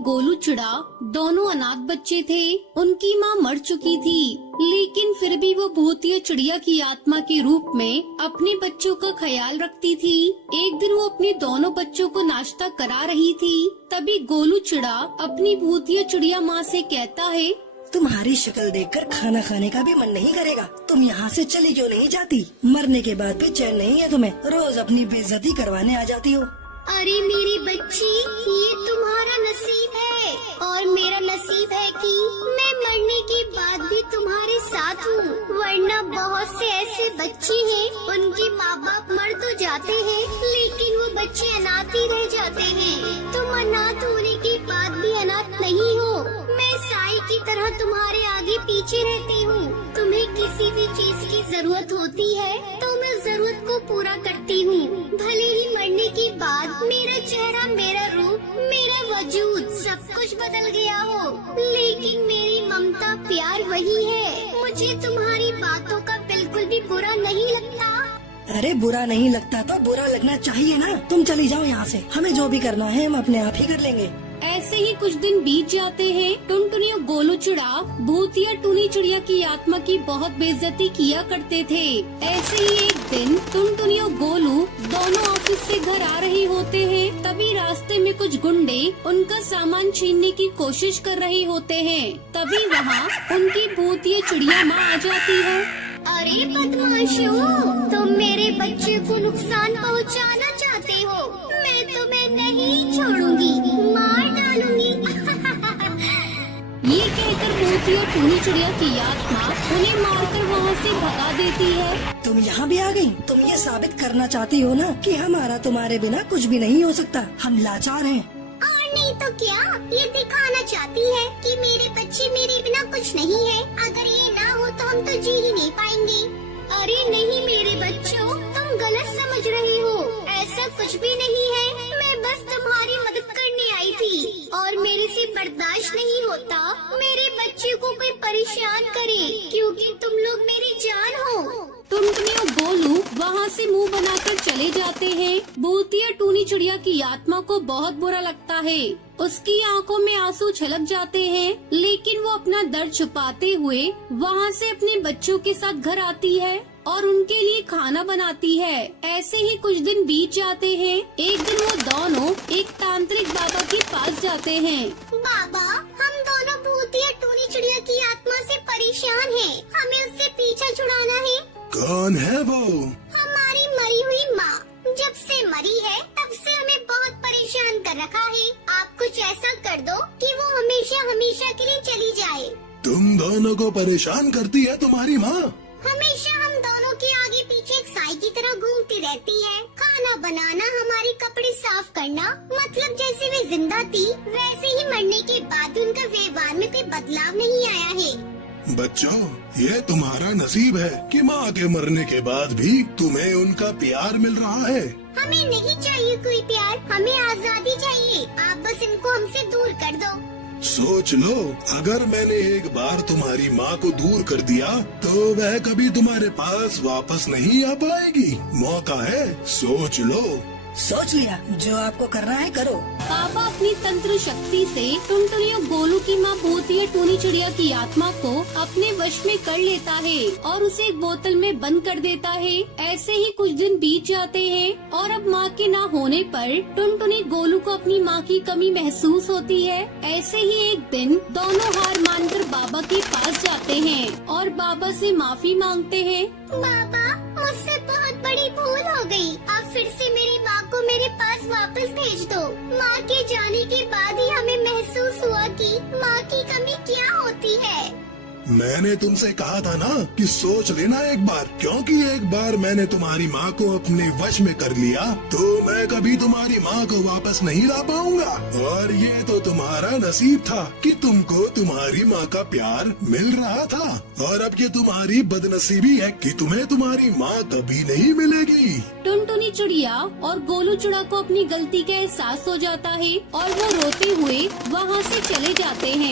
गोलू चिड़ा दोनों अनाथ बच्चे थे। उनकी माँ मर चुकी थी, लेकिन फिर भी वो भूतिया चिड़िया की आत्मा के रूप में अपने बच्चों का ख्याल रखती थी। एक दिन वो अपने दोनों बच्चों को नाश्ता करा रही थी, तभी गोलू चिड़ा अपनी भूतिया चिड़िया माँ से कहता है, तुम्हारी शक्ल देखकर खाना खाने का भी मन नहीं करेगा। तुम यहाँ से चली क्यों नहीं जाती? मरने के बाद भी चैन नहीं है तुम्हें, रोज अपनी बेइज्जती करवाने आ जाती हो। अरे मेरी बच्ची, ये तुम्हारा नसीब है और मेरा नसीब है कि मैं मरने के बाद भी तुम्हारे साथ हूँ। वरना बहुत से ऐसे बच्चे हैं, उनके माँ बाप मर तो जाते हैं, लेकिन वो बच्चे अनाथ ही रह जाते हैं। तुम अनाथ होने के बाद भी अनाथ नहीं हो। मैं साई की तरह तुम्हारे आगे पीछे रहती हूँ। तुम्हें किसी भी चीज की जरूरत होती है तो मैं जरूरत को पूरा करती हूँ। भले ही मरने के बाद मेरा चेहरा, मेरा रूप, मेरा वजूद सब कुछ बदल गया हो, लेकिन मेरी ममता प्यार वही है। मुझे तुम्हारी बातों का बिल्कुल भी बुरा नहीं लगता। अरे बुरा नहीं लगता तो बुरा लगना चाहिए ना। तुम चली जाओ यहाँ से, हमें जो भी करना है हम अपने आप ही कर लेंगे। ऐसे ही कुछ दिन बीत जाते हैं। टुनटुनी और गोलू चिड़ा भूतिया टूनी चिड़िया की आत्मा की बहुत बेइज्जती किया करते थे। ऐसे ही एक दिन टुनटुनी और गोलू दोनों ऑफिस से घर आ रहे होते हैं, तभी रास्ते में कुछ गुंडे उनका सामान छीनने की कोशिश कर रहे होते हैं। तभी वहाँ उनकी भूतिया चिड़िया माँ आ जाती है। अरे बदमाशों, तुम मेरे बच्चे को नुकसान पहुंचाना चाहते हो। मैं तुम्हें नहीं छोड़ूंगी, मार डालूंगी। ये कहकर भूतिया टूनी चिड़िया की आत्मा उन्हें मारकर वहाँ से भगा देती है। तुम यहाँ भी आ गई? तुम ये साबित करना चाहती हो ना कि हमारा तुम्हारे बिना कुछ भी नहीं हो सकता। हम लाचार हैं। और नहीं तो क्या, ये दिखाना चाहती है कि मेरे बच्चे मेरे बिना कुछ नहीं है। अगर ये ना हो तो हम तो जी ही नहीं पाएंगे। अरे नहीं मेरे बच्चों, तुम गलत समझ रही हो। ऐसा कुछ भी नहीं है। मैं बस तुम्हारी मदद करने आई थी और मेरे से बर्दाश्त नहीं होता मेरे बच्चे को कोई परेशान करे, क्योंकि तुम लोग मेरी जान हो। टुनटुनी और गोलू वहाँ से मुंह बनाकर चले जाते हैं। भूतिया टूनी चिड़िया की आत्मा को बहुत बुरा लगता है। उसकी आंखों में आंसू छलक जाते हैं, लेकिन वो अपना दर्द छुपाते हुए वहाँ से अपने बच्चों के साथ घर आती है और उनके लिए खाना बनाती है। ऐसे ही कुछ दिन बीत जाते हैं। एक दिन वो दोनों एक तांत्रिक बाबा के पास जाते हैं। बाबा, हम दोनों भूतिया टूनी चिड़िया की आत्मा से परेशान हैं। हमें उससे पीछा छुड़ाना है। कौन है वो? हमारी मरी हुई माँ। जब से मरी है तब से हमें बहुत परेशान कर रखा है। आप कुछ ऐसा कर दो कि वो हमेशा हमेशा के लिए चली जाए। तुम दोनों को परेशान करती है तुम्हारी माँ? हमेशा हम दोनों के आगे पीछे एक साई की तरह घूमती रहती है। खाना बनाना, हमारे कपड़े साफ करना, मतलब जैसे वे जिंदा थी वैसे ही मरने के बाद उनका व्यवहार में कोई बदलाव नहीं आया है। बच्चों, ये तुम्हारा नसीब है कि माँ के मरने के बाद भी तुम्हें उनका प्यार मिल रहा है। हमें नहीं चाहिए कोई प्यार, हमें आजादी चाहिए। आप बस इनको हमसे दूर कर दो। सोच लो, अगर मैंने एक बार तुम्हारी माँ को दूर कर दिया तो वह कभी तुम्हारे पास वापस नहीं आ पाएगी। मौका है, सोच लो। सोच लिया, जो आपको करना है करो। पापा अपनी तंत्र शक्ति से टुनटुनी और गोलू की माँ भूतिया टूनी चिड़िया की आत्मा को अपने वश में कर लेता है और उसे एक बोतल में बंद कर देता है। ऐसे ही कुछ दिन बीत जाते हैं और अब माँ के ना होने पर टुनटुनी गोलू को अपनी माँ की कमी महसूस होती है। ऐसे ही एक दिन दोनों हार मानकर बाबा के पास जाते हैं और बाबा से माफी मांगते हैं। बाबा, मुझसे बहुत बड़ी भूल हो गई। आप फिर से मेरी माँ को मेरे पास वापस भेज दो। माँ के जाने के बाद ही हमें महसूस हुआ कि माँ की कमी क्या होती है। मैंने तुमसे कहा था ना कि सोच लेना एक बार, क्योंकि एक बार मैंने तुम्हारी माँ को अपने वश में कर लिया तो मैं कभी तुम्हारी माँ को वापस नहीं ला पाऊंगा। और ये तो तुम्हारा नसीब था कि तुमको तुम्हारी माँ का प्यार मिल रहा था, और अब ये तुम्हारी बदनसीबी है कि तुम्हें तुम्हारी माँ कभी नहीं मिलेगी। टुनटुनी चिड़िया और गोलू चिड़ा को अपनी गलती का एहसास हो जाता है और वो रोते हुए वहाँ से चले जाते हैं।